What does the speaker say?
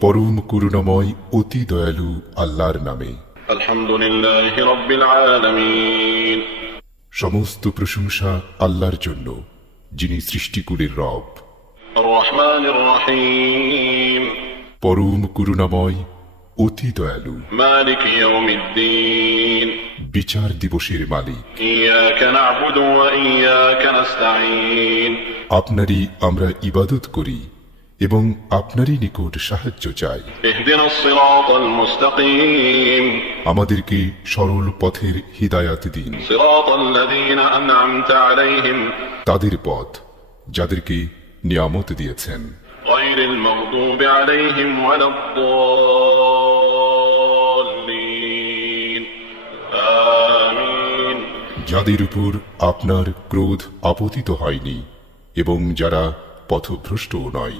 পরম করুণাময় অতি দয়ালু আল্লাহর নামে। আলহামদুলিল্লাহি রাব্বিল আলামিন। সমস্ত প্রশংসা আল্লাহর জন্য, যিনি সৃষ্টিকুলের রব। আর রহমানির রহিম। পরম করুণাময় অতি দয়ালু। মালিক ইয়াউমিদ্দিন। বিচার দিবসের মালিক। ইয়াকা না'বুদু ওয়া ইয়াকা নাস্তাঈন। আপনারই আমরা ইবাদত করি এবং আপনারই নিকট সাহায্য চাই। ইহদিনাস সিরাতাল মুস্তাকিম। আমাদেরকে সরল পথের হিদায়াত দিন। সিরাতাল্লাযীনা আন'আমতা আলাইহিম। তাদের পথ যাদেরকে নিয়ামত দিয়েছেন। গায়রিল মাগদুবি আলাইহিম ওয়ালাদ-দাল্লিন। আমিন। যাদের উপর আপনার ক্রোধ আপতিত হয়নি এবং যারা পথভ্রষ্টও নয়।